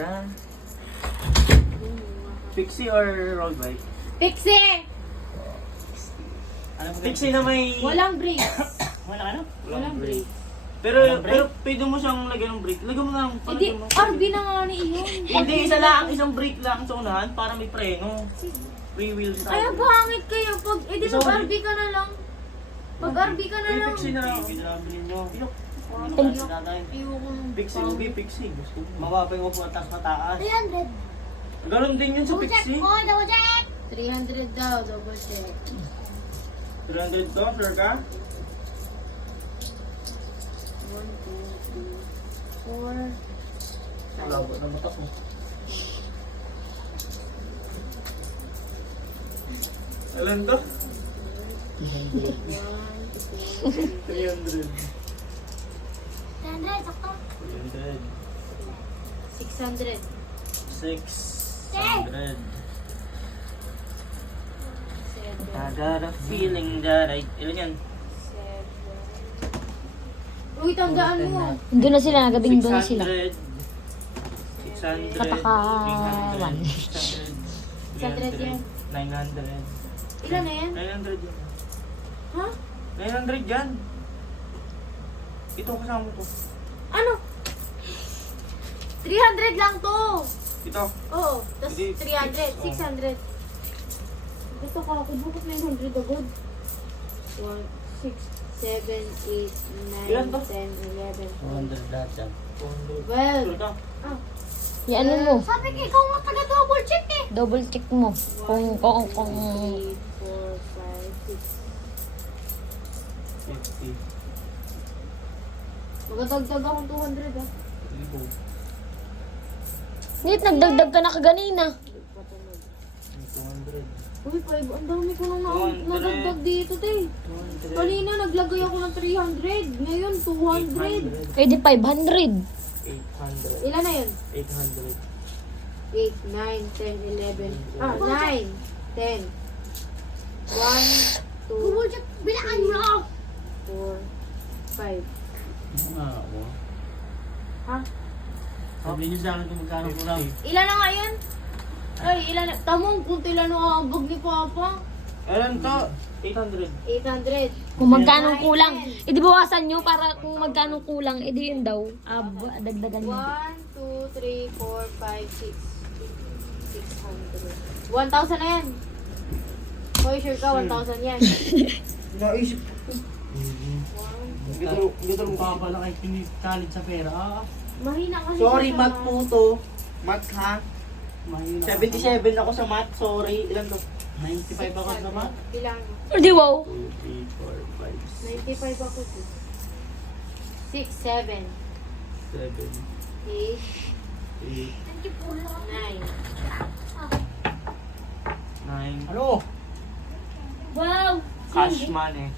Mura. Pixie or roll bike? Pixie! Pixie na may... Walang brakes. Wala ano? Walang brakes. Pero pwede mo siyang lagyan ng brake. Lagyan mo na lang. Hindi, RB na nga ni iyon. Hindi, isa lang. Isang brake lang sa unahan para may preno. Free wheel sa Ay, ang pangit kayo. Pag, edi Isang mag-RB ka na lang. Pag-RB ka na lang. Pixie na lang. Bilhin nyo. Ayoko nung Pixie, ubi, Pixie. Mababa yung upo taas mataas. 300. Ganon din yun sa Double check. Pixie. Oh, double check. 300 daw, double check. 300 to, sure ka? 1, 2, 3, 4. Labo na mata ko. Alam to? 1, 2, 300. 300, sakto. 300. 600. 600. 7, I got a feeling that I... Ilan yan? 7. Uy, tandaan mo. Doon na sila, nagabing doon na sila. 600. 600. Katakawan. 600. 600 yan. 900. Ilan na yan? 900 yan. Ha? 900 yan. Ito kasama ko. Ano? 300 lang to. Ito. Oo. Tapos Hindi, 300. oh. 600. Gusto ko ako. Bukot 900 agad. 1, 6, 7, 8, Ilan 9, to? 10, 11, 200 lahat yan. 12. Sure ka? Ah. Yan ano mo. Sabi ko, ikaw nga taga-double check eh. Double check mo. Kung 3, 4, 5, 6. 50. Magadagdag akong 200 ah. Libo. Nit, nagdagdag ka na kaganina. 200. Uy, 5. Ang dami ko nang 200. nadagdag dito, te. 200. Kanina naglagay ako ng 300. Ngayon, 200. 800. Eh di 500. 800. Ilan na yun? 800. 8, 9, 10, 11. Ah, 9, 10. 1, 2, Double check. Bilaan mo. 4, 5. Nga ako. Ha? Sabihin niyo sa akin kung magkano kulang. Ilan na nga yun? Ay, ilan na? Tamong kung ilan ang ambag ni Papa. Alam to? 800. 800. Kung magkano kulang. Eh di bawasan nyo para kung magkano kulang. Eh di yun daw. Dagdagan nyo. 1, 2, 3, 4, 5, 6. 600. 1,000 na yan. Hoy, sure ka, 1,000 yan. Naisip ko. Gito mo pa pala kay pinikalit sa pera. Ah, Mahina kasi. Sorry, siya sa math po to. Math ha? mahina. 77 ako sa math. Sorry. Ilan to? 95 ako sa mat. Bilang. Eh di wow. 2, 3, 4, 5, 95 ako. 6, 7, 7, 8, 8, 9. 9. Ano? Wow. Cash money.